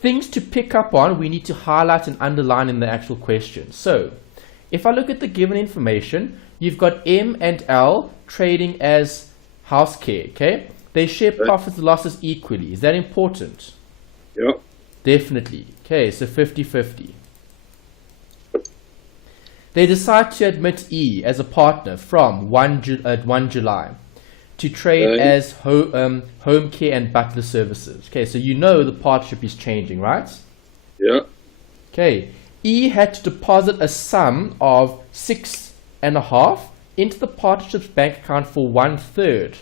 things to pick up on, we need to highlight and underline in the actual question. So if I look at the given information, you've got M and L trading as house care, okay? They share profits and losses equally. Is that important? Yeah. Definitely. Okay, so 50-50. They decide to admit E as a partner from 1 July to trade as home care and butler services. Okay, so you know the partnership is changing, right? Yeah. Okay, E had to deposit a sum of 6.5 into the partnership's bank account for 1/3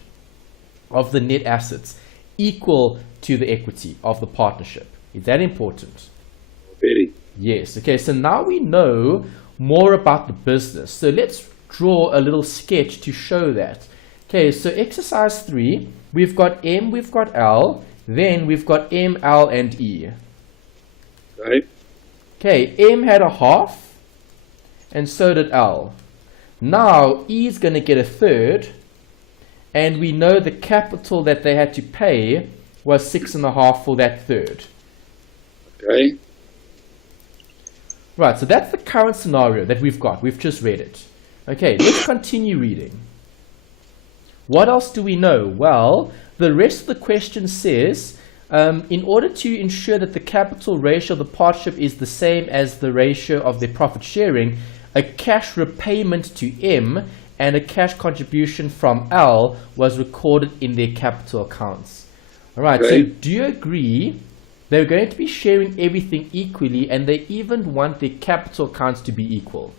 of the net assets, equal to the equity of the partnership. Is that important? Very. Yes. Okay, so now we know more about the business. So let's draw a little sketch to show that. Okay, so exercise 3, we've got M, we've got L, then we've got M, L, and E. Okay. Okay, M had a half, and so did L. Now E is going to get 1/3, and we know the capital that they had to pay was 6.5 for that third. Okay. Right, so that's the current scenario that we've got. We've just read it. Okay, let's continue reading. What else do we know? Well, the rest of the question says, in order to ensure that the capital ratio of the partnership is the same as the ratio of their profit sharing, a cash repayment to M and a cash contribution from L was recorded in their capital accounts. All right, Okay. so do you agree they're going to be sharing everything equally, and they even want their capital accounts to be equal?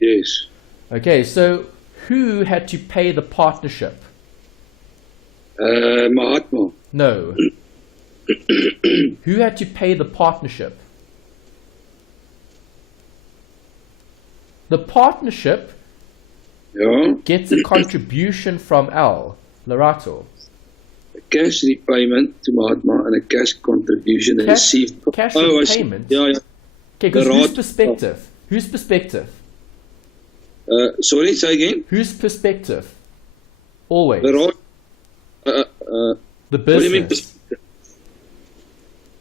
Yes. Okay, so who had to pay the partnership? Mahatma. No. Who had to pay the partnership? The partnership Yeah. gets a contribution from L. Lorato. A cash repayment to Mahatma and a cash contribution received. Cash I see. repayment? Yeah, yeah. Okay, because The whose rod- perspective? Whose perspective? Sorry, say again. Whose perspective? Always. The rod. The What do you mean? business.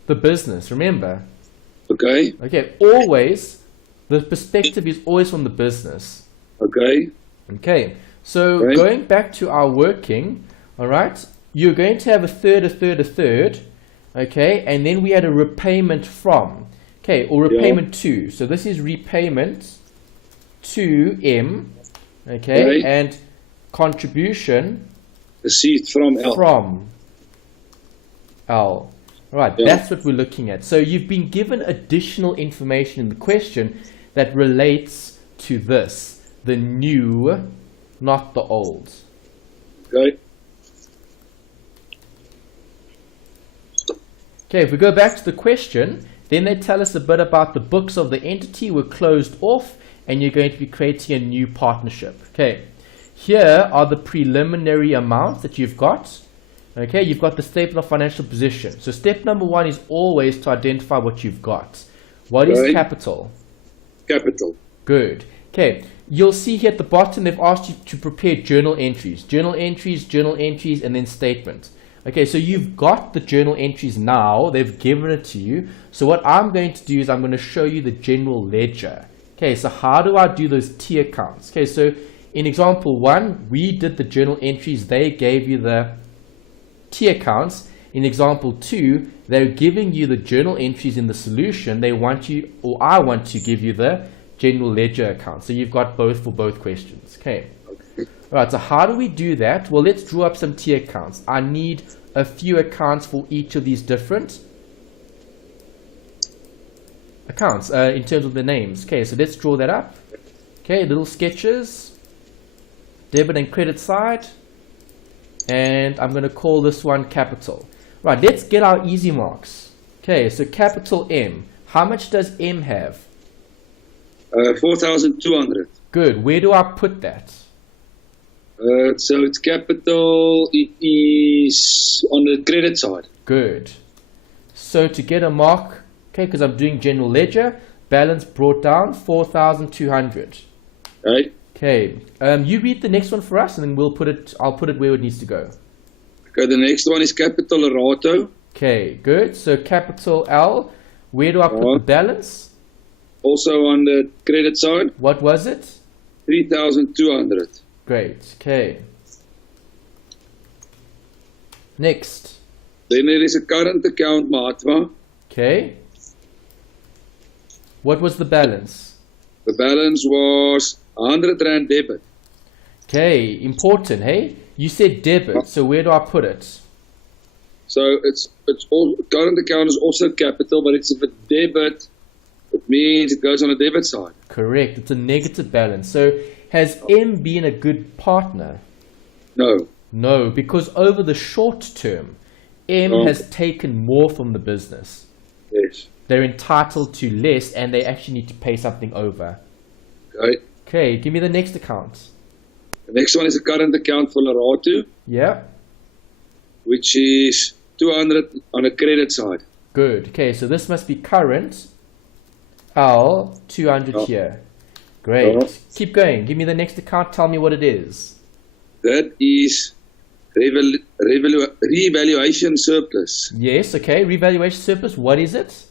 The business, remember? Okay. Okay, always, the perspective is always from the business. Okay. Okay, so Right. going back to our working, all right, you're going to have a third, okay, and then we had a repayment from, okay, or repayment to. So this is repayment to M, okay, Right. and contribution Received from L. from L. Right, Yeah. that's what we're looking at. So you've been given additional information in the question that relates to this, the new, not the old. Okay. Okay, if we go back to the question, then they tell us a bit about the books of the entity were closed off and you're going to be creating a new partnership. Okay, here are the preliminary amounts that you've got. Okay, you've got the statement of financial position. So step number 1 is always to identify what you've got. What is Right. capital? Capital. Good. Okay, you'll see here at the bottom they've asked you to prepare journal entries. Journal entries, and then statement. Okay, so you've got the journal entries now. They've given it to you. So what I'm going to do is I'm going to show you the general ledger. Okay, so how do I do those T accounts? Okay, so in example 1, we did the journal entries. They gave you the T accounts. In example 2, they're giving you the journal entries in the solution. They want you, or I want to give you the general ledger account. So you've got both for both questions. Okay. All right, so how do we do that? Well, let's draw up some T accounts. I need a few accounts for each of these different accounts in terms of the names. Okay, so let's draw that up. Okay, little sketches, debit and credit side, and I'm going to call this one capital. Right, let's get our easy marks. Okay, so capital M. How much does M have? 4,200. Good. Where do I put that? So it's capital. It is on the credit side. Good. So to get a mark, okay, because I'm doing general ledger, balance brought down 4,200. Right. Okay. You read the next one for us, and then we'll put it. I'll put it where it needs to go. Okay. The next one is capital Rato. Okay, good. So capital L, where do I put the balance? Also on the credit side, What was it? 3,200. Great. Okay. Next. Then there is a current account, Mahatma. Okay. What was the balance? The balance was 100 Rand debit. Okay, important, hey? You said debit, so where do I put it? So it's all current account is also capital, but it's if a debit, it means it goes on the debit side. Correct, it's a negative balance. So has M been a good partner? No. No, because over the short term, M has taken more from the business. Yes. They're entitled to less and they actually need to pay something over. Okay. Okay, give me the next account. The next one is a current account for Laratu, Yeah, which is 200 on the credit side. good. Okay, so this must be current. L, 200 here. Great. Keep going. Give me the next account. Tell me what it is. That is revaluation surplus. Yes, okay. Revaluation surplus. What is it?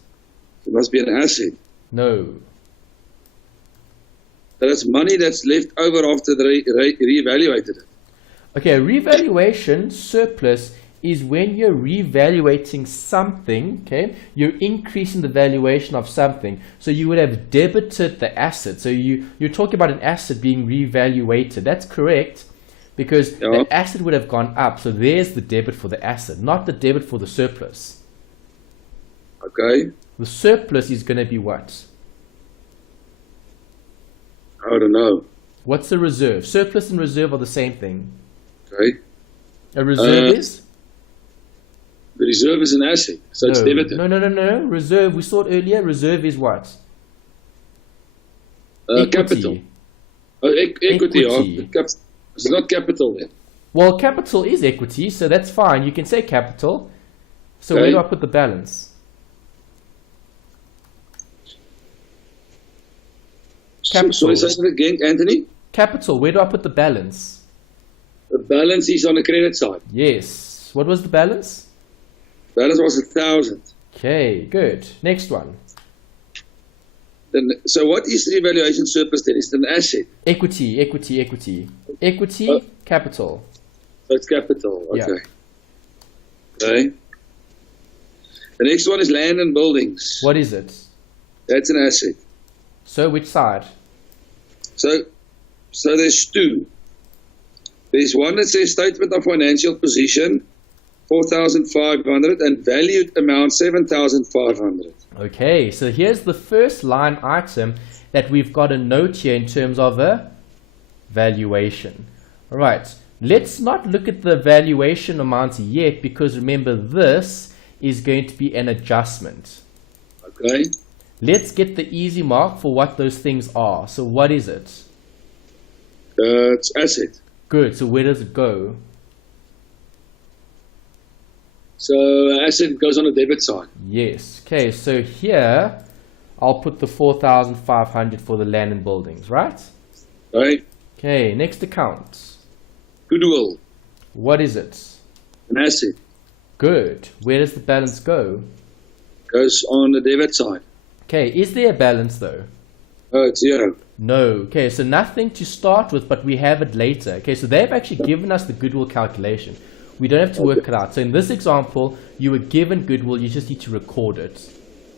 It must be an asset. No. That's money that's left over after they reevaluated it. Okay, revaluation surplus is when you're revaluating something, okay? You're increasing the valuation of something. So you would have debited the asset. So you're talking about an asset being revaluated. That's correct because the asset would have gone up. So there's the debit for the asset, not the debit for the surplus. Okay. The surplus is going to be what? I don't know. What's the reserve? Surplus and reserve are the same thing. Okay. A reserve is? The reserve is an asset, so it's debited. No. Reserve, we saw it earlier. Reserve is what? Capital. Equity. It's not capital then. Well, capital is equity, so that's fine. You can say capital. So where do I put the balance? Capital. So say it again, Anthony? Capital, where do I put the balance? The balance is on the credit side. Yes. What was the balance? Balance was 1,000. Okay, good. Next one. Then, so what is revaluation surplus then? It's an asset. Equity, capital. So it's capital. Okay. Yeah. Okay. The next one is land and buildings. What is it? That's an asset. So which side? So there's two. There's one that says statement of financial position, 4,500, and valued amount 7,500. Okay, so here's the first line item that we've got a note here in terms of a valuation. All right, let's not look at the valuation amount yet because remember this is going to be an adjustment. Okay. Let's get the easy mark for what those things are. So what is it? It's asset. Good, so where does it go? So asset goes on the debit side. Yes, okay, so here I'll put the 4,500 for the land and buildings, right? Right. Okay, next account. Goodwill. What is it? An asset. Good. Where does the balance go? Goes on the debit side. Okay, is there a balance though? It's 0. No. Okay, so nothing to start with, but we have it later. Okay, so they've actually given us the goodwill calculation. We don't have to work it out. So in this example, you were given goodwill, you just need to record it.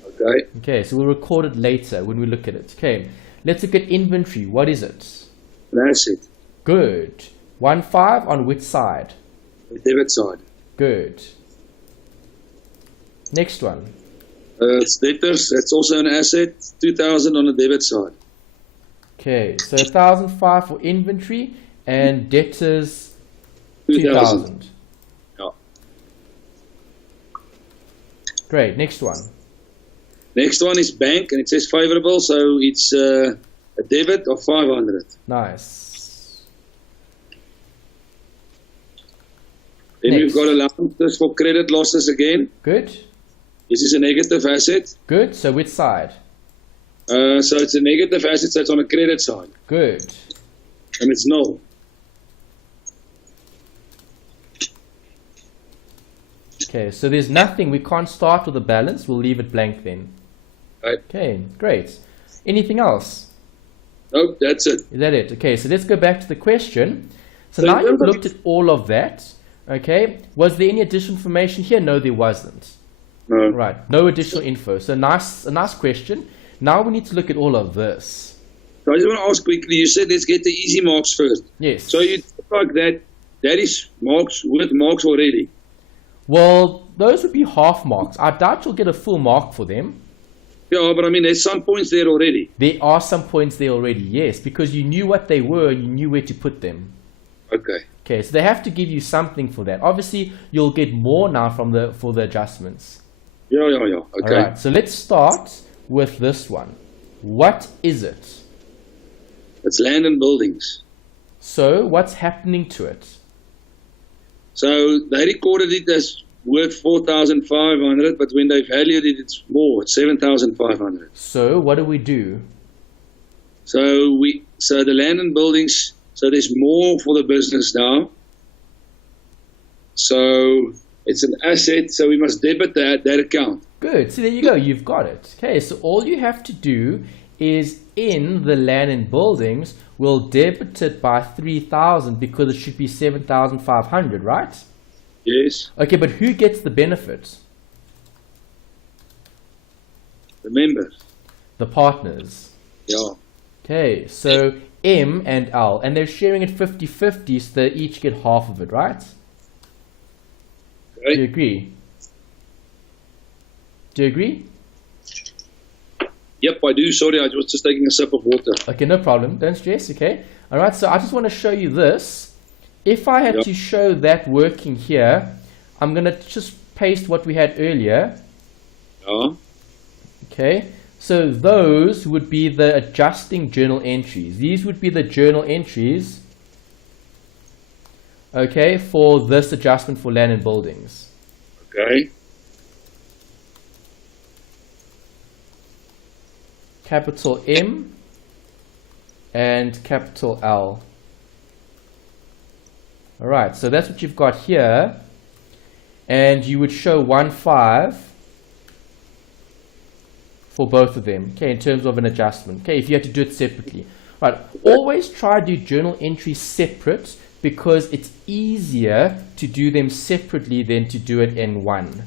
Okay. Okay, so we'll record it later when we look at it. Okay, let's look at inventory. What is it? An asset. Good. 1.5 on which side? The debit side. Good. Next one. It's debtors. That's also an asset. 2,000 on the debit side. Okay, so 1,005 for inventory and debtors 2,000. Yeah. Great, next one. Next one is bank, and it says favorable, so it's a debit of 500. Nice. Then Next. we've got allowances for credit losses again. Good. This is a negative asset. Good, so which side? So it's a negative asset, so it's on the credit side. Good. And it's null. Okay, so there's nothing. We can't start with a balance. We'll leave it blank then. Right. Okay, great. Anything else? Nope, that's it. Is that it? Okay, so let's go back to the question. So So now you've remember- looked at all of that. Okay, was there any additional information here? No, there wasn't. No. Right, no additional info. So a nice question. Now we need to look at all of this. So I just want to ask quickly, you said let's get the easy marks first. Yes. So you like that is marks with marks already. Well, those would be half marks. I doubt you'll get a full mark for them. Yeah, but I mean, there's some points there already. There are some points there already, yes, because you knew what they were, you knew where to put them. Okay. Okay, so they have to give you something for that. Obviously, you'll get more now for the adjustments. Yeah. Okay. All right, so let's start with this one. What is it? It's land and buildings. So what's happening to it? So they recorded it as worth 4,500, but when they valued it, it's more. It's 7,500. So what do? So the land and buildings. So there's more for the business now. So it's an asset. So we must debit that account. Good. So there you go. You've got it. Okay, so all you have to do is in the land and buildings, we'll debit it by 3,000 because it should be 7,500, right? Yes. Okay, but who gets the benefit? The members. The partners. Yeah. Okay, so M and L, and they're sharing it 50-50, so they each get half of it, right? Do you Okay. agree? Do you agree? Yep, I do. Sorry, I was just taking a sip of water. Okay, no problem. Don't stress, okay? All right, so I just want to show you this. If I had Yep. to show that working here, I'm going to just paste what we had earlier. Yeah. Okay, so those would be the adjusting journal entries. These would be the journal entries, okay, for this adjustment for land and buildings. Okay. Capital M and capital L. All right, so that's what you've got here, and you would show 1.5 for both of them, okay, in terms of an adjustment, okay, if you had to do it separately. Right, always try to do journal entries separate because it's easier to do them separately than to do it in one.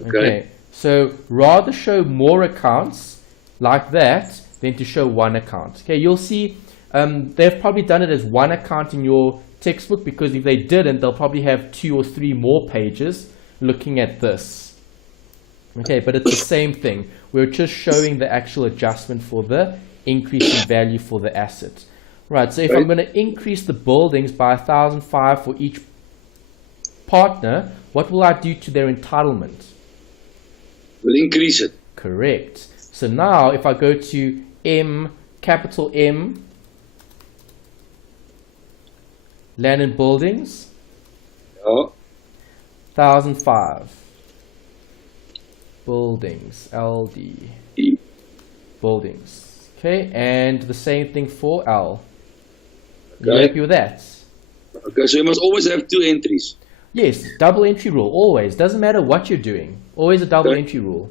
Okay. So rather show more accounts like that than to show one account. Okay, you'll see they've probably done it as one account in your textbook because if they didn't, they'll probably have 2 or 3 more pages looking at this. Okay, but it's the same thing. We're just showing the actual adjustment for the increase in value for the asset. Right, so if I'm going to increase the buildings by 1,005 for each partner, what will I do to their entitlement? We'll increase it. Correct. So now if I go to M, capital M, land and buildings, Yeah. 1,005. Buildings, LD. E. Buildings. Okay, and the same thing for L. You Okay. happy with that? Okay, so you must always have 2 entries. Yes, double entry rule, always. Doesn't matter what you're doing. Always a double Okay. entry rule.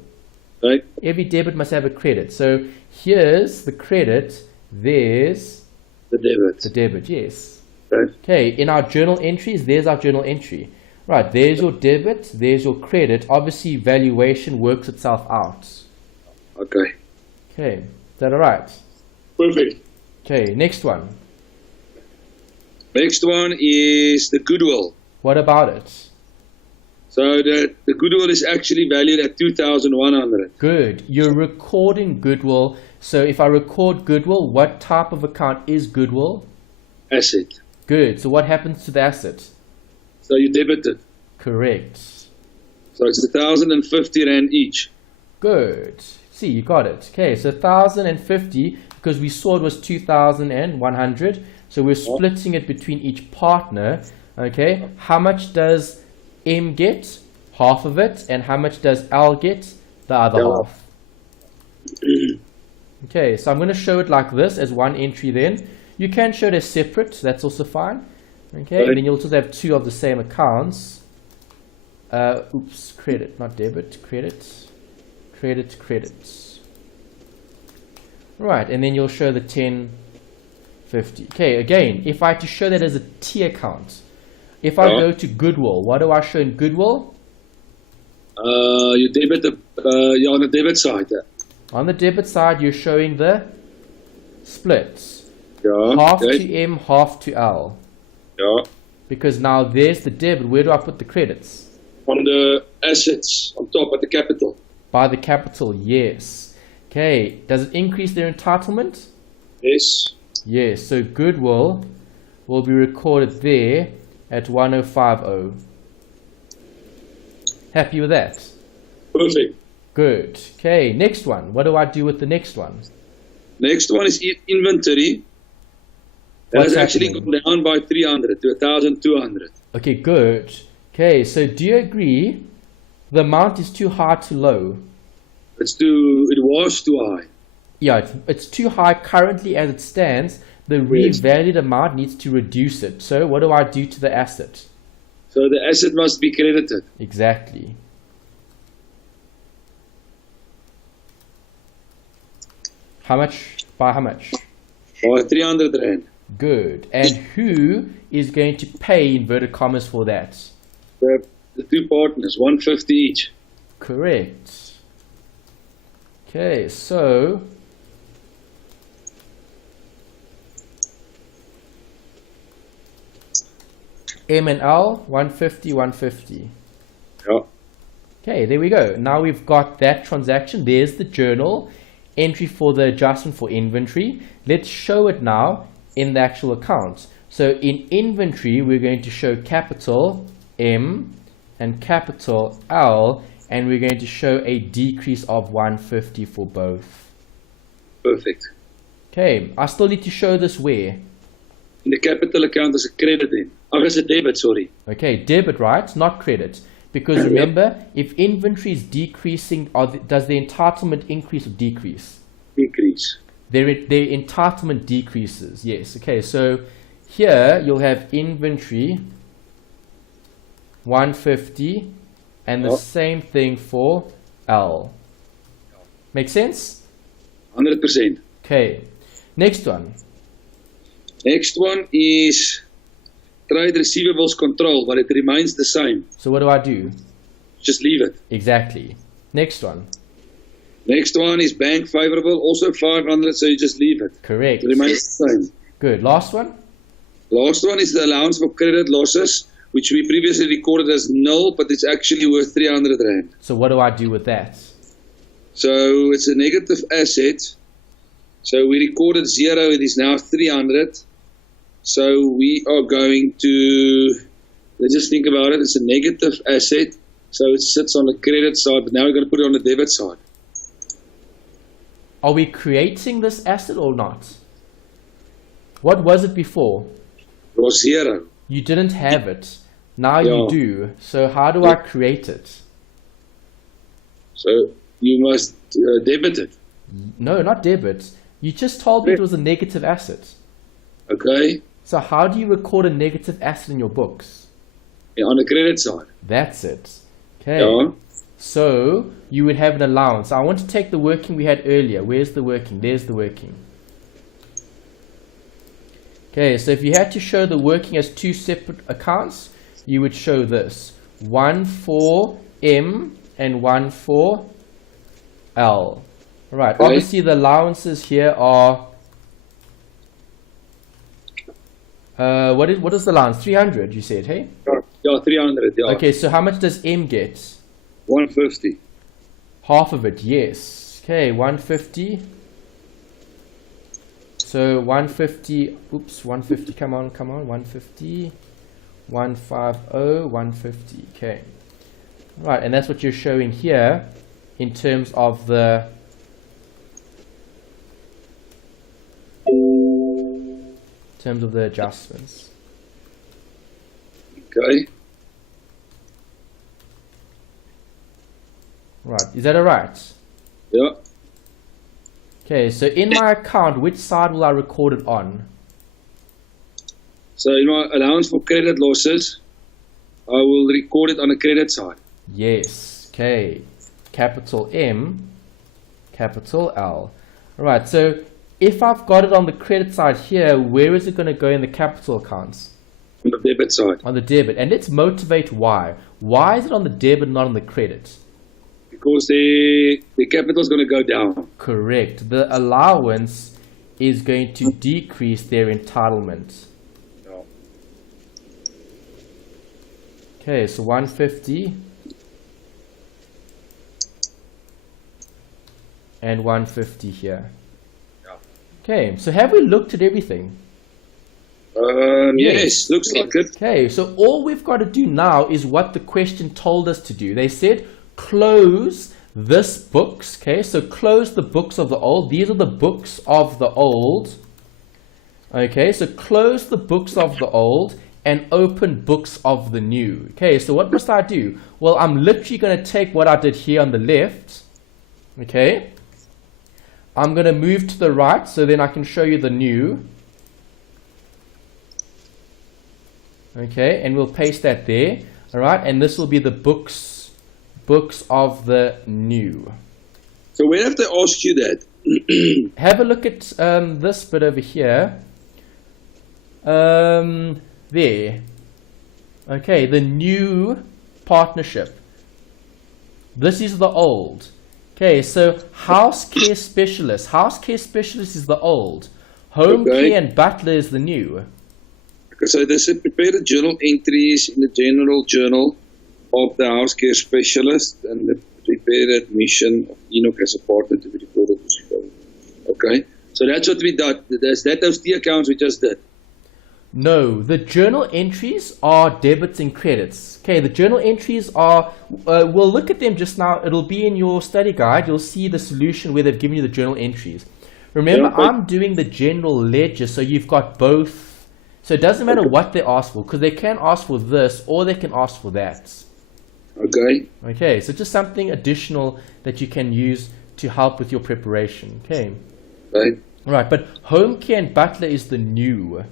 Right? Every debit must have a credit. So here's the credit, there's The debit. the debit, yes. Right? Okay, in our journal entries, there's our journal entry. Right, there's your debit, there's your credit. Obviously, valuation works itself out. Okay. Okay, is that all right? Perfect. Okay, next one. Next one is the goodwill. What about it? So the goodwill is actually valued at 2,100. Good. You're recording goodwill. So if I record goodwill, what type of account is goodwill? Asset. Good. So what happens to the asset? So you debit it. Correct. So it's 1,050 rand each. Good. See, you got it. Okay, so 1,050 because we saw it was 2,100. So we're splitting it between each partner. Okay, how much does M get? Half of it. And how much does L get? The other Yeah. half. Okay, so I'm going to show it like this as one entry then. You can show it as separate. That's also fine. Okay, and then you'll just have 2 of the same accounts. Oops, credit, not debit, credit, credit, credit. Right, and then you'll show the 1050. Okay, again, if I had to show that as a T account, if I go to goodwill, what do I show in goodwill? You debit you're on the debit side. On the debit side, you're showing the splits. Yeah. Half to M, half to L. Yeah. Because now there's the debit. Where do I put the credits? On the assets, on top at the capital. By the capital, yes. Okay, does it increase their entitlement? Yes. Yes, so goodwill will be recorded there at 1050. Happy with that? Perfect. Good. Okay, next one. What do I do with the next one? Next one is inventory. That has actually gone down by 300 to 1,200. Okay, good. Okay, so do you agree the amount is too high, too low? It was too high. Yeah, it's too high currently as it stands. The revalued amount needs to reduce it. So what do I do to the asset? So the asset must be credited. Exactly. How much? By how much? By 300 Rand. Good. And who is going to pay, inverted commas, for that? The two partners, 150 each. Correct. Okay, so M and L, 150, 150. Yeah. Okay, there we go. Now we've got that transaction. There's the journal entry for the adjustment for inventory. Let's show it now in the actual account. So in inventory, we're going to show capital M and capital L, and we're going to show a decrease of 150 for both. Perfect. Okay, I still need to show this where? In the capital account as a credit then. Oh, as a debit, sorry. Okay, debit, right? Not credit. Because remember, if inventory is decreasing, does the entitlement increase or decrease? Decrease. Their entitlement decreases, yes. Okay, so here you'll have inventory 150 and the same thing for L. Make sense? 100%. Okay, next one. Next one is trade receivables control, but it remains the same. So what do I do? Just leave it. Exactly. Next one. Next one is bank favorable, also 500, so you just leave it. Correct. It remains the same. Good. Last one? Last one is the allowance for credit losses, which we previously recorded as null, but it's actually worth 300 Rand. So what do I do with that? So it's a negative asset. So we recorded 0, it is now 300. So we are going to, let's just think about it, it's a negative asset. So it sits on the credit side, but now we're going to put it on the debit side. Are we creating this asset or not? What was it before? It was 0. You didn't have it. Now you do. So how do I create it? So you must debit it. No, not debit. You just told me it was a negative asset. Okay. So how do you record a negative asset in your books? Yeah, on the credit side. That's it. Okay. Yeah. So you would have an allowance. I want to take the working we had earlier. Where's the working? There's the working. Okay, so if you had to show the working as two separate accounts, you would show this. One for M and one for L. Right. Okay. Obviously the allowances here are what is the allowance? 300 you said, hey? Yeah, 300, yeah. Okay, so how much does M get? 150. Half of it, yes. Okay, 150. So 150, oops, 150, come on, 150, 150, 150, okay. Right, and that's what you're showing here in terms of the adjustments. Okay. Right, is that alright? Yeah. Okay, so in my account, which side will I record it on? So in my allowance for credit losses, I will record it on the credit side. Yes. Okay. Capital M, capital L. All right. So if I've got it on the credit side here, where is it going to go in the capital accounts? On the debit side. On the debit. And let's motivate why. Why is it on the debit, not on the credit? Because the capital is going to go down. Correct. The allowance is going to decrease their entitlement. No. Okay, so 150 and 150 here. Yeah. Okay, so have we looked at everything? Yes, looks like it. Okay, so all we've got to do now is what the question told us to do. They said close this books. Okay, so close the books of the old. These are the books of the old. Okay, so close the books of the old and open books of the new. Okay, so what must I do? Well, I'm literally going to take what I did here on the left. Okay, I'm going to move to the right so then I can show you the new. Okay, and we'll paste that there. All right, and this will be the books of the new. So where have they asked you that? Have a look at this bit over here. There. Okay, the new partnership. This is the old. Okay, so house care specialist. House care specialist is the old. Home care and butler is the new. So they said prepare the journal entries in the general journal of the house care specialist and prepare the admission of Enoch as a partner to be recorded. Okay, so that's what we did. Those three accounts we just did. No, the journal entries are debits and credits. Okay, the journal entries are, we'll look at them just now. It'll be in your study guide. You'll see the solution where they've given you the journal entries. Remember, I'm doing the general ledger, so you've got both. So it doesn't matter what they ask for, because they can ask for this or they can ask for that. Okay. Okay, so just something additional that you can use to help with your preparation. Okay. Right. All right, but home care and butler is the new.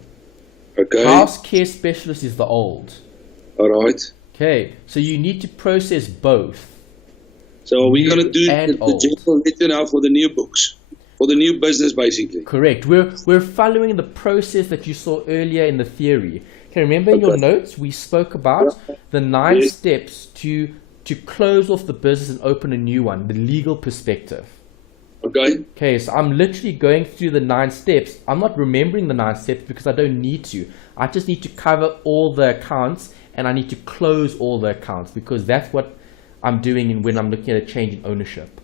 Okay. House care specialist is the old. All right. Okay, so you need to process both. So we're going to do the general ledger now for the new books. For the new business, basically. Correct. We're following the process that you saw earlier in the theory. Okay, remember in your notes we spoke about the 9 steps to close off the business and open a new one, the legal perspective. Okay. Okay, so I'm literally going through the 9 steps. I'm not remembering the 9 steps because I don't need to. I just need to cover all the accounts and I need to close all the accounts because that's what I'm doing when I'm looking at a change in ownership.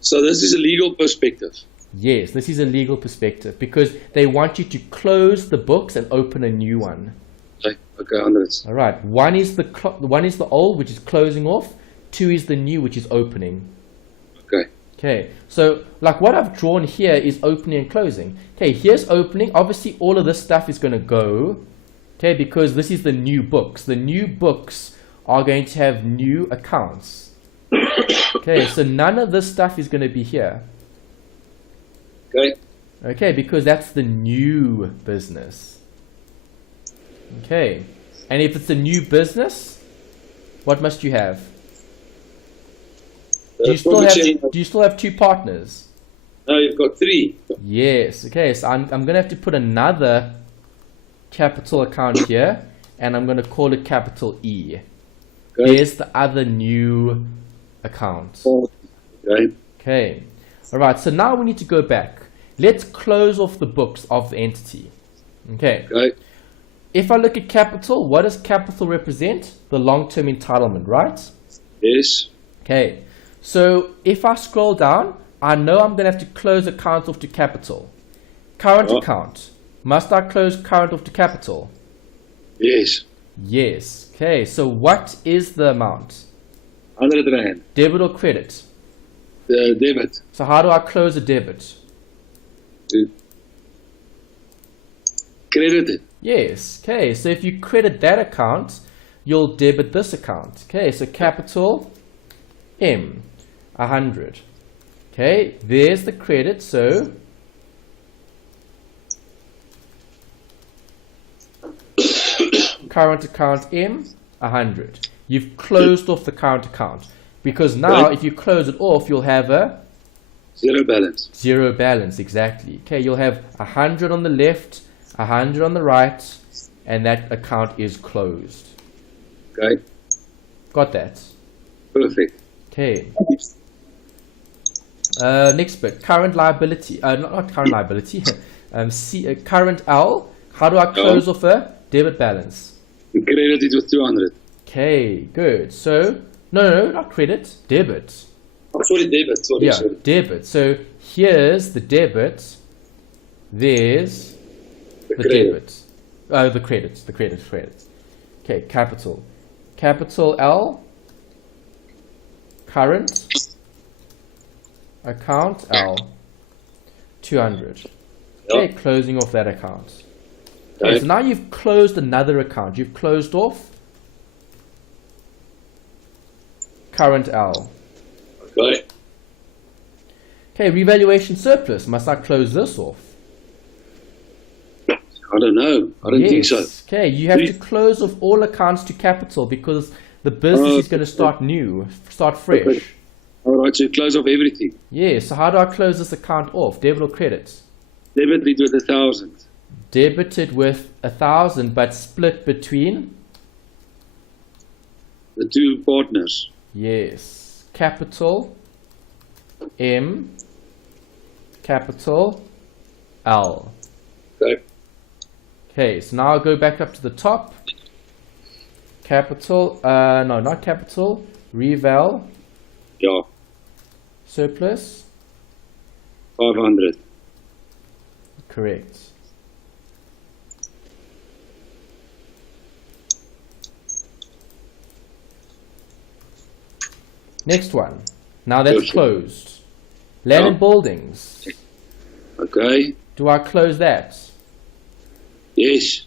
So this is a legal perspective. Yes, this is a legal perspective because they want you to close the books and open a new one. Okay, hundreds. All right. One is the old, which is closing off. 2 is the new, which is opening. Okay. Okay. So, like what I've drawn here is opening and closing. Okay. Here's opening. Obviously, all of this stuff is going to go. Okay, because this is the new books. The new books are going to have new accounts. Okay. So none of this stuff is going to be here. Okay. Okay, because that's the new business. Okay. And if it's a new business, what must you have? Do you still have 2 partners? No, you've got 3. Yes. Okay, so I'm going to have to put another capital account here, and I'm going to call it capital E. Okay. There's the other new account. Okay. Okay. All right, so now we need to go back. Let's close off the books of the entity. Okay. Okay. If I look at capital, what does capital represent? The long-term entitlement, right? Yes. Okay. So if I scroll down, I know I'm going to have to close accounts off to capital. Current account. Must I close current off to capital? Yes. Yes. Okay, so what is the amount? 100 Rand. Debit or credit? Debit. So how do I close a debit? Credit it. Yes. Okay, so if you credit that account, you'll debit this account. Okay, so capital M, 100. Okay, there's the credit, so current account M, 100. You've closed off the current account. Because now, Right. if you close it off, you'll have a Zero balance. zero balance, exactly. Okay, you'll have 100 on the left, 100 on the right, and that account is closed. Okay. Got that? Perfect. Okay. Next bit, current liability. Not current liability. Current L. How do I close off a debit balance? We credit it with 200. Okay, good. So, no, not credit, debit. Oh, sorry, debit. Sorry, Yeah, sorry. debit. So here's the debit. There's the credit. debit. The credit. Okay, capital. Capital L. Current. Account L. 200. Okay, closing off that account. Okay, Okay. so now you've closed another account. You've closed off current L. Okay. Okay, revaluation surplus. Must I close this off? I don't know. I don't think so. Okay, you have to close off all accounts to capital because the business is going to start new, start fresh. Okay. All right, so you close off everything. Yeah, so how do I close this account off? Debit or credit? Debit it with 1,000. Debited with 1,000, but split between? The two partners. Yes. Capital M, capital L. Okay. Okay, so now I'll go back up to the top. Capital, no, not capital. Reval, Yeah. surplus. 500. Correct. Next one. Now that's Okay. closed. Land Yeah. and buildings. Okay. Do I close that? Yes.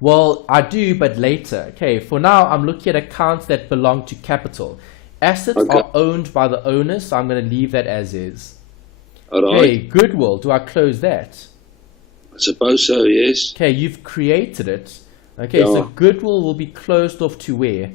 Well, I do, but later. Okay, for now, I'm looking at accounts that belong to capital. Assets Okay. are owned by the owner, so I'm going to leave that as is. All right. Okay, goodwill. Do I close that? I suppose so, yes. Okay, you've created it. Okay, so Yeah. goodwill will be closed off to where?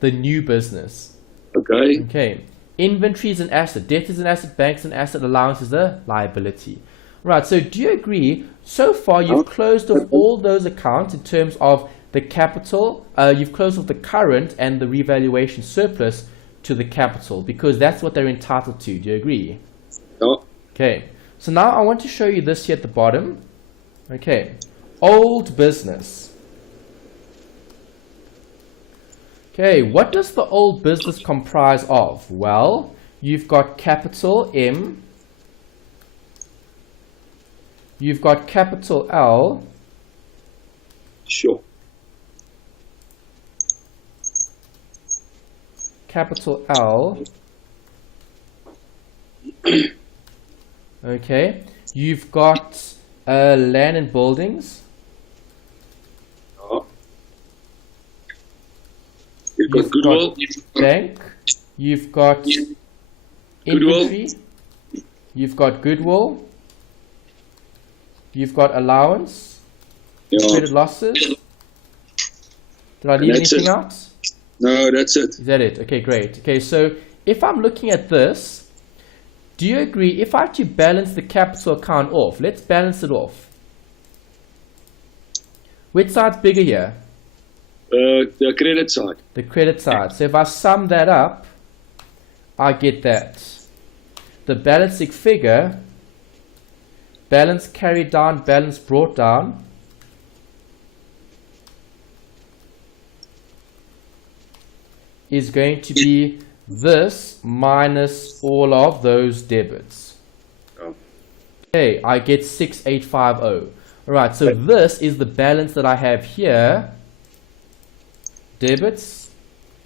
The new business. Okay. Okay, inventory is an asset. Debt is an asset. Banks an asset. Allowance is a liability. Right, so do you agree? So far, you've closed off all those accounts in terms of the capital. You've closed off the current and the revaluation surplus to the capital because that's what they're entitled to. Do you agree? Yeah. Okay, so now I want to show you this here at the bottom. Okay, old business. Okay, what does the old business comprise of? Well, you've got capital M, you've got capital L, Sure. capital L. Okay, you've got land and buildings, Yeah. You've got goodwill. bank, you've got Goodwill. inventory, you've got goodwill, you've got allowance, Yeah. credit losses. Did I leave That's anything it. out? No, that's it. Is that it? Okay, great. Okay, so if I'm looking at this, do you agree if I had to balance the capital account off? Let's balance it off. Which side's bigger here? The credit side. The credit side. So if I sum that up, I get that. The balancing figure, balance carried down, balance brought down, is going to be this minus all of those debits. Oh. Okay, I get 6850. Alright, so this is the balance that I have here. Debits,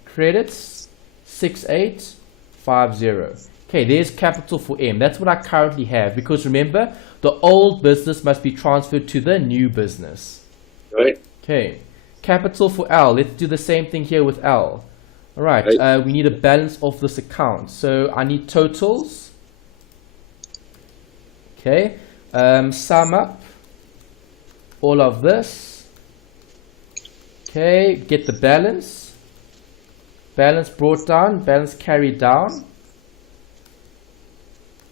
credits, 6850. Okay, there's capital for M. That's what I currently have because remember, the old business must be transferred to the new business. Right. Okay, capital for L. Let's do the same thing here with L. Alright, Right. we need a balance of this account. So I need totals. Okay, sum up all of this. Okay, get the balance. Balance brought down, balance carried down.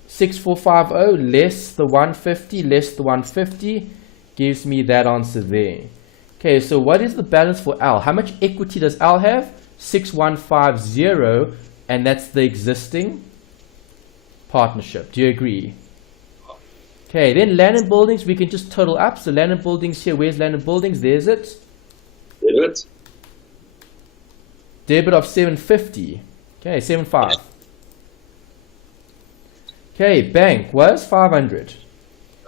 6450 less the 150 less the 150 gives me that answer there. Okay, so what is the balance for Al? How much equity does Al have? 6150, and that's the existing partnership. Do you agree? Okay, then land and buildings, we can just total up. So land and buildings here, where's land and buildings? There's it. Debit. Debit of 750. Okay, 75. Okay, bank was 500.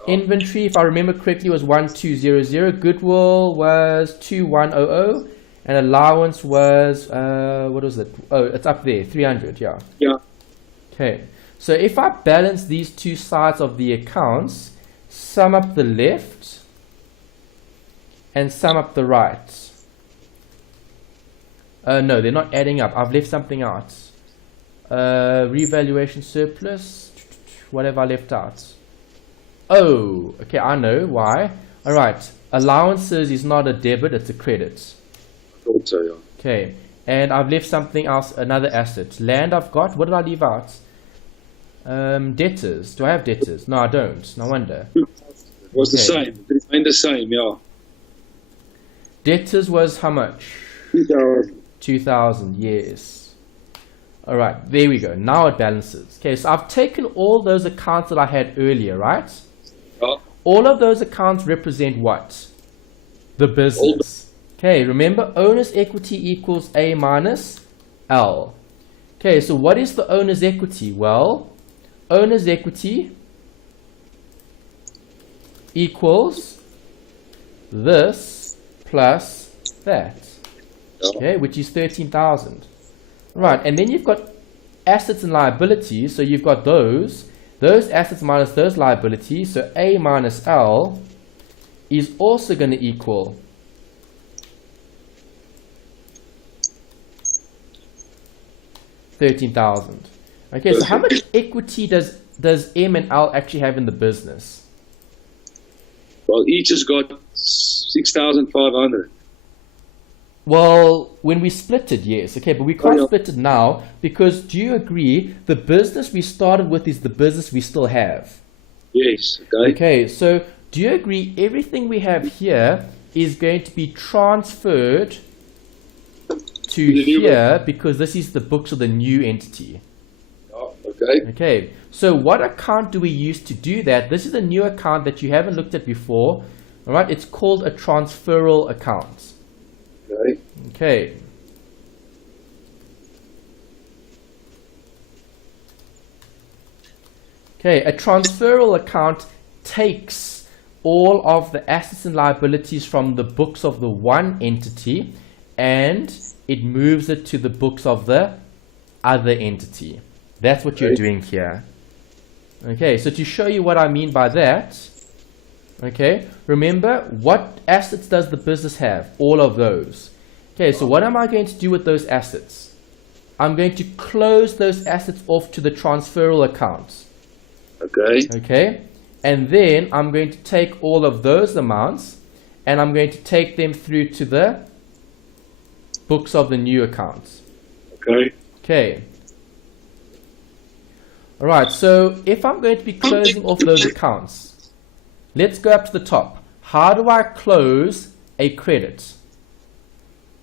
Inventory, if I remember correctly, was 1200. Goodwill was 2100. And allowance was, what was it? Oh, it's up there, 300, yeah. Yeah. Okay, so if I balance these two sides of the accounts, sum up the left and sum up the right. No, they're not adding up. I've left something out. Revaluation surplus. What have I left out? Oh, okay, I know why. All right, allowances is not a debit, it's a credit. I thought so, yeah. Okay, and I've left something else, another asset. Land I've got. What did I leave out? Debtors. Do I have debtors? No, I don't. No wonder. It was the Okay. same. It remained the same, yeah. Debtors was how much? 2000. 2000, yes. All right, there we go. Now it balances. Okay, so I've taken all those accounts that I had earlier, right? Yeah. All of those accounts represent what? The business. Okay, remember owner's equity equals A minus L. Okay, so what is the owner's equity? Well, owner's equity equals this plus that. Okay, which is 13,000. Right, and then you've got assets and liabilities, so you've got those assets minus those liabilities, so A minus L is also going to equal 13,000. Okay, so how much equity does M and L actually have in the business? Well, each has got 6,500. Well, when we split it, yes. Okay, but we can't yeah. split it now because do you agree the business we started with is the business we still have? Yes, okay. Okay, so do you agree everything we have here is going to be transferred to The new here because this is the books of the new entity? Yeah, okay. Okay, so what account do we use to do that? This is a new account that you haven't looked at before. All right, it's called a transferal account. Okay. Okay. Okay, a transferal account takes all of the assets and liabilities from the books of the one entity and it moves it to the books of the other entity. That's what you're doing here. Okay, so to show you what I mean by that, okay, remember what assets does the business have? All of those. Okay, so what am I going to do with those assets? I'm going to close those assets off to the transferal account. Okay. Okay, and then I'm going to take all of those amounts and I'm going to take them through to the books of the new accounts. Okay. Okay. Alright, so if I'm going to be closing off those accounts, let's go up to the top. How do I close a credit?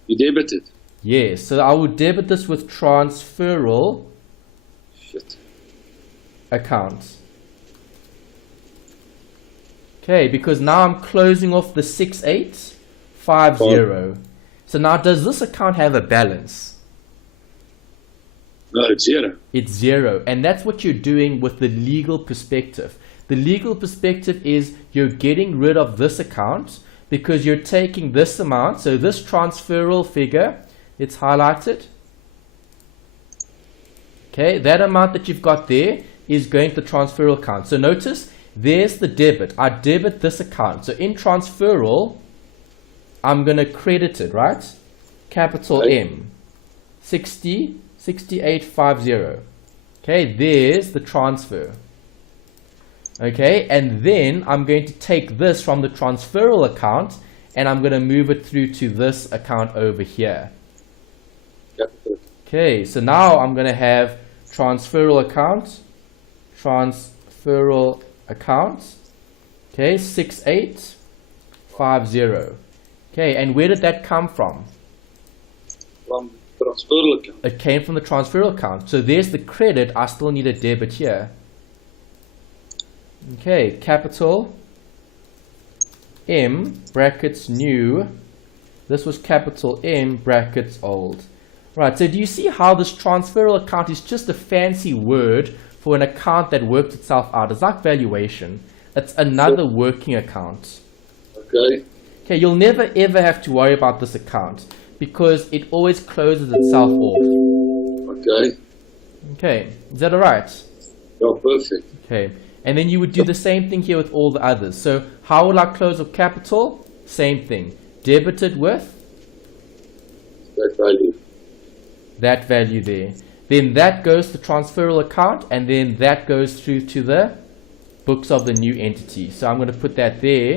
You debit it. Yes, so I will debit this with transferal Shit. account. Okay, because now I'm closing off the 6850. So now does this account have a balance? No, it's zero. It's zero, and that's what you're doing with the legal perspective. The legal perspective is you're getting rid of this account because you're taking this amount, so this transferal figure, it's highlighted. Okay, that amount that you've got there is going to the transferal account. So notice, there's the debit. I debit this account. So in transferal, I'm going to credit it, right? Capital M, 6850. Okay, there's the transfer. Okay, and then I'm going to take this from the transferal account and I'm going to move it through to this account over here. Capital. Okay, so now I'm going to have transferal account, okay, 6850. Okay, and where did that come from? From transferal account. It came from the transferal account. So there's the credit. I still need a debit here. Okay, capital M brackets new. This was capital M brackets old. Right, so do you see how this transferal account is just a fancy word for an account that worked itself out? It's like valuation. It's another working account. Okay. Okay, you'll never ever have to worry about this account because it always closes itself off. Okay. Okay, is that alright? Yeah, perfect. Okay, and then you would do the same thing here with all the others. So how will I close with capital? Same thing. Debited with That value. that value there. Then that goes to transferal account, and then that goes through to the books of the new entity. So I'm going to put that there.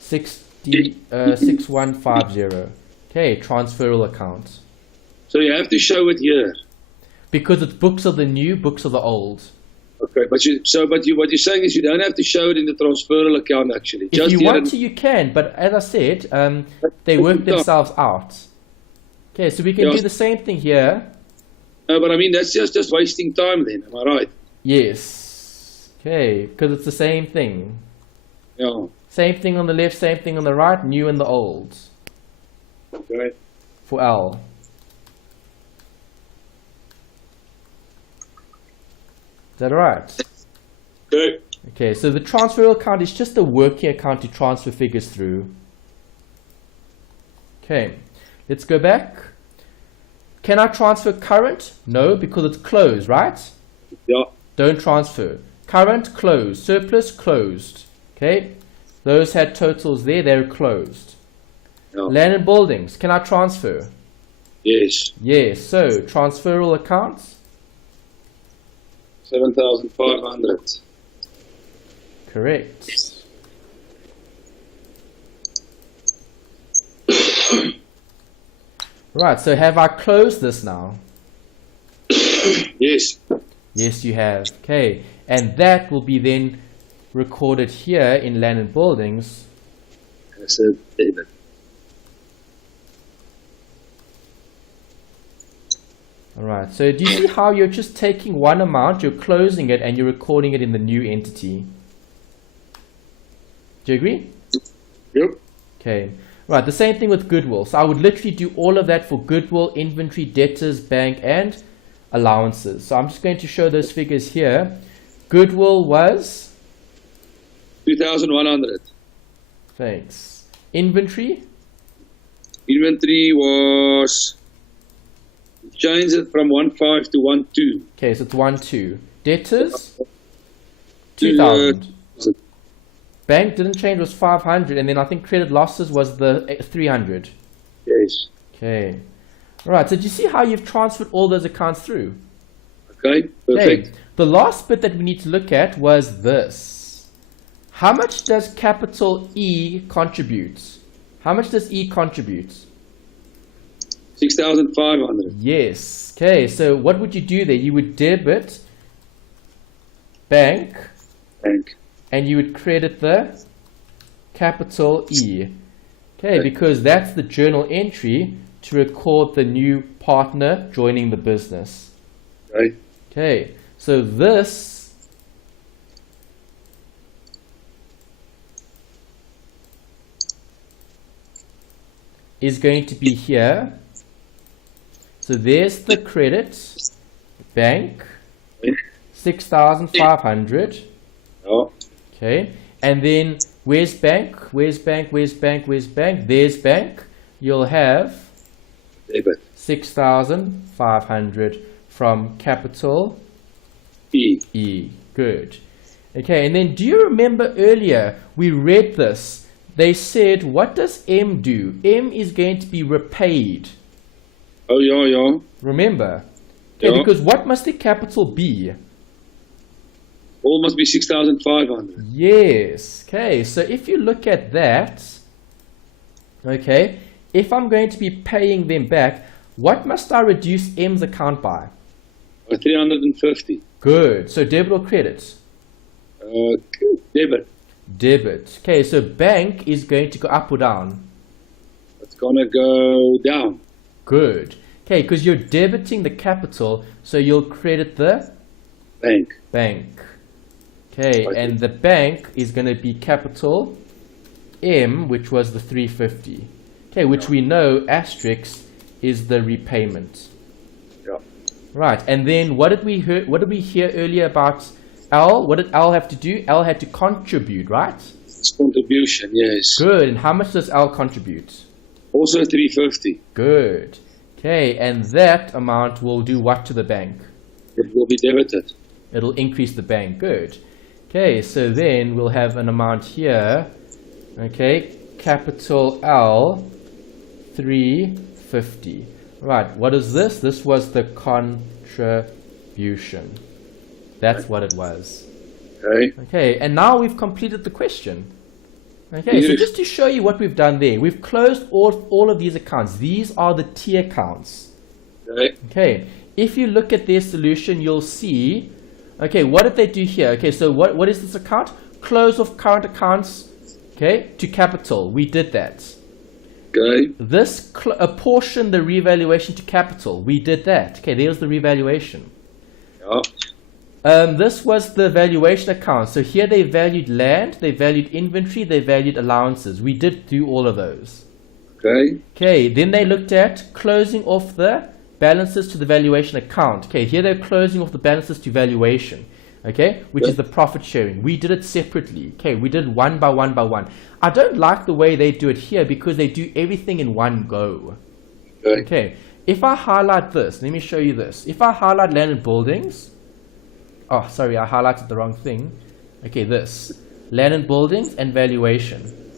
$6150. Okay, transferal account. So you have to show it here. Because it's books of the new, books of the old. Okay, but what you're saying is you don't have to show it in the transferal account actually. If you want to, you can. But as I said, they work themselves out. Okay, so we can do the same thing here. No, but I mean that's just wasting time then. Am I right? Yes. Okay, because it's the same thing. Yeah. Same thing on the left, same thing on the right, new and the old. Okay. For L. Is that alright? Okay. Okay, so the transferal account is just a working account to transfer figures through. Okay, let's go back. Can I transfer current? No, because it's closed, right? Yeah. Don't transfer. Current, closed. Surplus, closed. Okay, those had totals there, they're closed. Yeah. Land and buildings, can I transfer? Yes. Yes, so transferal accounts? 7,500. Correct. Right, so have I closed this now? Yes. Yes, you have. Okay, and that will be then recorded here in land and buildings. As a debit. Alright, so do you see how you're just taking one amount, you're closing it, and you're recording it in the new entity? Do you agree? Yep. Okay. Right, the same thing with goodwill. So I would literally do all of that for goodwill, inventory, debtors, bank, and allowances. So I'm just going to show those figures here. Goodwill was? 2,100. Thanks. Inventory? Inventory was changed it from 1.5 to 1.2. Okay, so it's 1.2. Debtors? 2,000. Bank didn't change, was 500, and then I think credit losses was the 300. Yes. Okay. Alright, so do you see how you've transferred all those accounts through? Okay, perfect. Okay. The last bit that we need to look at was this. How much does capital E contribute? How much does E contribute? 6,500. Yes. Okay, so what would you do there? You would debit bank. And you would credit the capital E. Okay, because that's the journal entry to record the new partner joining the business. Okay. Okay, so this is going to be here. So there's the credit, bank, 6,500. Oh. Okay, and then where's bank? Where's bank? Where's bank? Where's bank? There's bank. You'll have Debit. 6,500 from capital E. E. Good. Okay, and then do you remember earlier we read this? They said, what does M do? M is going to be repaid. Oh, yeah, yeah. Remember? Okay, Yeah. because what must the capital be? All must be 6,500. Yes. Okay, so if you look at that, okay, if I'm going to be paying them back, what must I reduce M's account by? 350. Good. So debit or credit? Debit. Debit. Okay, so bank is going to go up or down? It's gonna go down. Good. Okay, because you're debiting the capital, so you'll credit the Bank. Okay, Okay. and the bank is going to be capital M, which was the 350. Okay, which we know asterisk is the repayment. Yeah. Right, and then what did we hear earlier about L? What did L have to do? L had to contribute, right? It's contribution, yes. Good. And how much does L contribute? Also 350. Good. Okay, and that amount will do what to the bank? It will be debited. It'll increase the bank. Good. Okay, so then we'll have an amount here. Okay, capital L, 350. Right, what is this? This was the contribution. That's what it was. Okay. Okay, and now we've completed the question. Okay, so Yes. just to show you what we've done there, we've closed all of these accounts. These are the T accounts. Okay. Okay, if you look at their solution, you'll see, okay, what did they do here? Okay, so what is this account? Close of current accounts, okay, to capital. We did that. Okay. This apportion the revaluation to capital. We did that. Okay, there's the revaluation. Yeah. This was the valuation account. So here they valued land, they valued inventory, they valued allowances. We did do all of those. Okay. Okay, then they looked at closing off the balances to the valuation account. Okay, here they're closing off the balances to valuation. Okay, which is the profit sharing. We did it separately. Okay, we did one by one by one. I don't like the way they do it here because they do everything in one go. Okay. Okay, if I highlight this, let me show you this. If I highlight land and buildings, oh, sorry, I highlighted the wrong thing. Okay, this. Land and buildings and valuation.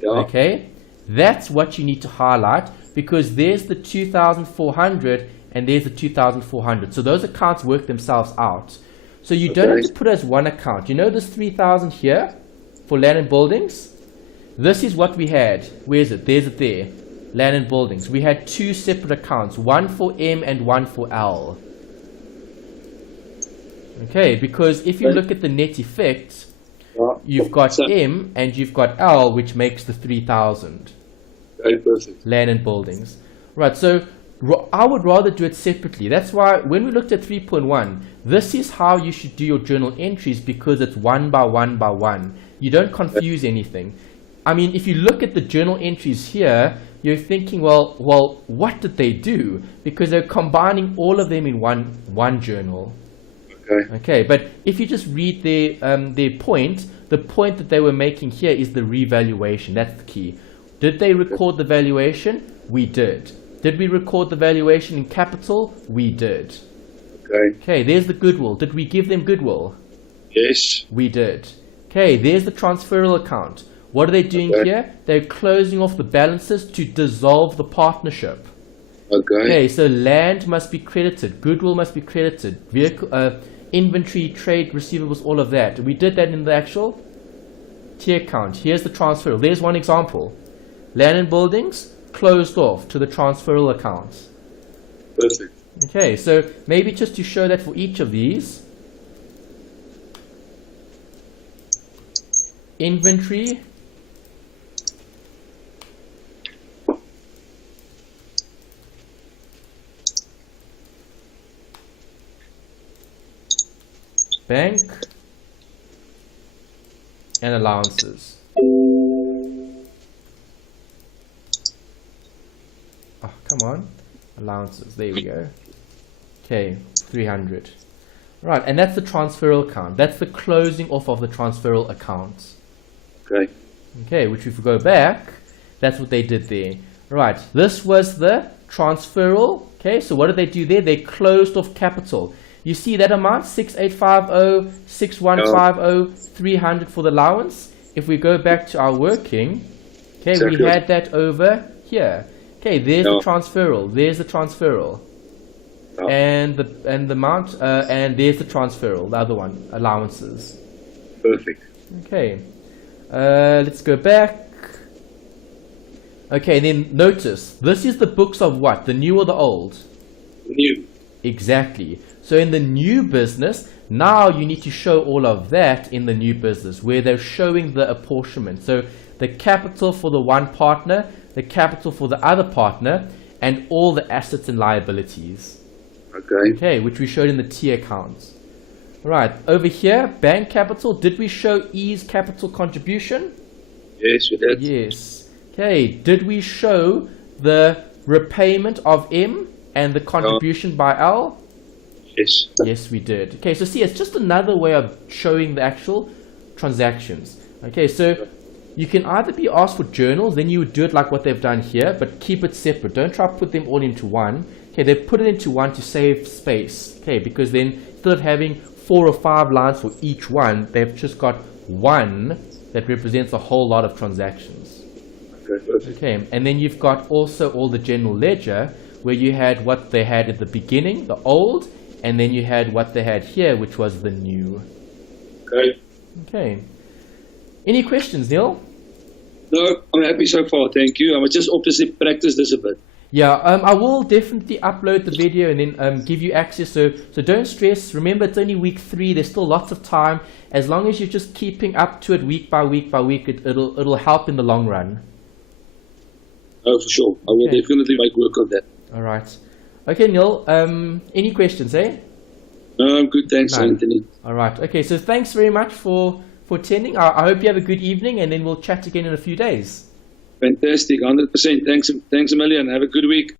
Yeah. Okay, that's what you need to highlight because there's the 2,400 and there's the 2,400. So those accounts work themselves out. So you don't have to put it as one account. You know this 3,000 here for land and buildings? This is what we had. Where is it? There's it there. Land and buildings. We had two separate accounts, one for M and one for L. Okay, because if you look at the net effect, you've got M and you've got L, which makes the 3,000. Okay, perfect. Land and buildings. Right, so I would rather do it separately. That's why when we looked at 3.1, this is how you should do your journal entries because it's one by one by one. You don't confuse anything. I mean, if you look at the journal entries here, you're thinking, well, what did they do? Because they're combining all of them in one journal. Okay. Okay, but if you just read their point, the point that they were making here is the revaluation. That's the key. Did they record the valuation? We did. Did we record the valuation in capital? We did. Okay. Okay, there's the goodwill. Did we give them goodwill? Yes. We did. Okay, there's the transferal account. What are they doing here? They're closing off the balances to dissolve the partnership. Okay. Okay, so land must be credited, goodwill must be credited, vehicle, inventory, trade, receivables, all of that. We did that in the actual T account. Here's the transferal. There's one example. Land and buildings closed off to the transferal accounts. Perfect. Okay, so maybe just to show that for each of these, inventory, bank, and allowances. Oh, come on. Allowances. There we go. Okay, 300. Right, and that's the transferal account. That's the closing off of the transferal accounts. Okay. Okay, which if we go back, that's what they did there. Right, this was the transferal. Okay, so what did they do there? They closed off capital. You see that amount, 6850, 6150, 300 for the allowance. If we go back to our working, okay, we had that over here. Okay, there's the transferal. There's the transferal. Oh. and the amount, and there's the transferal, the other one, allowances. Perfect. Okay, let's go back. Okay, then notice, this is the books of what? The new or the old? New. Exactly. So in the new business, now you need to show all of that in the new business, where they're showing the apportionment. So the capital for the one partner, the capital for the other partner, and all the assets and liabilities. Okay. Okay, which we showed in the T accounts. Right, over here, bank capital, did we show E's capital contribution? Yes, we did. Yes. Okay, did we show the repayment of M and the contribution by L? Yes. Yes, we did. Okay, so see, it's just another way of showing the actual transactions. Okay, so you can either be asked for journals, then you would do it like what they've done here, but keep it separate. Don't try to put them all into one. Okay, they've put it into one to save space. Okay, because then instead of having 4 or 5 lines for each one, they've just got one that represents a whole lot of transactions. Okay, perfect. Okay, and then you've got also all the general ledger, where you had what they had at the beginning, the old, and then you had what they had here, which was the new. Okay. Okay. Any questions, Neil? No, I'm happy so far, thank you. I must just obviously practice this a bit. Yeah, I will definitely upload the video and then give you access. So don't stress. Remember, it's only week 3. There's still lots of time. As long as you're just keeping up to it week by week by week, it'll help in the long run. Oh, for sure. I will definitely make work of that. All right. Okay, Neil. Any questions, eh? No, I'm good. Thanks, None. Anthony. All right. Okay, so thanks very much for attending. I hope you have a good evening, and then we'll chat again in a few days. Fantastic. 100%. Thanks a million. Have a good week.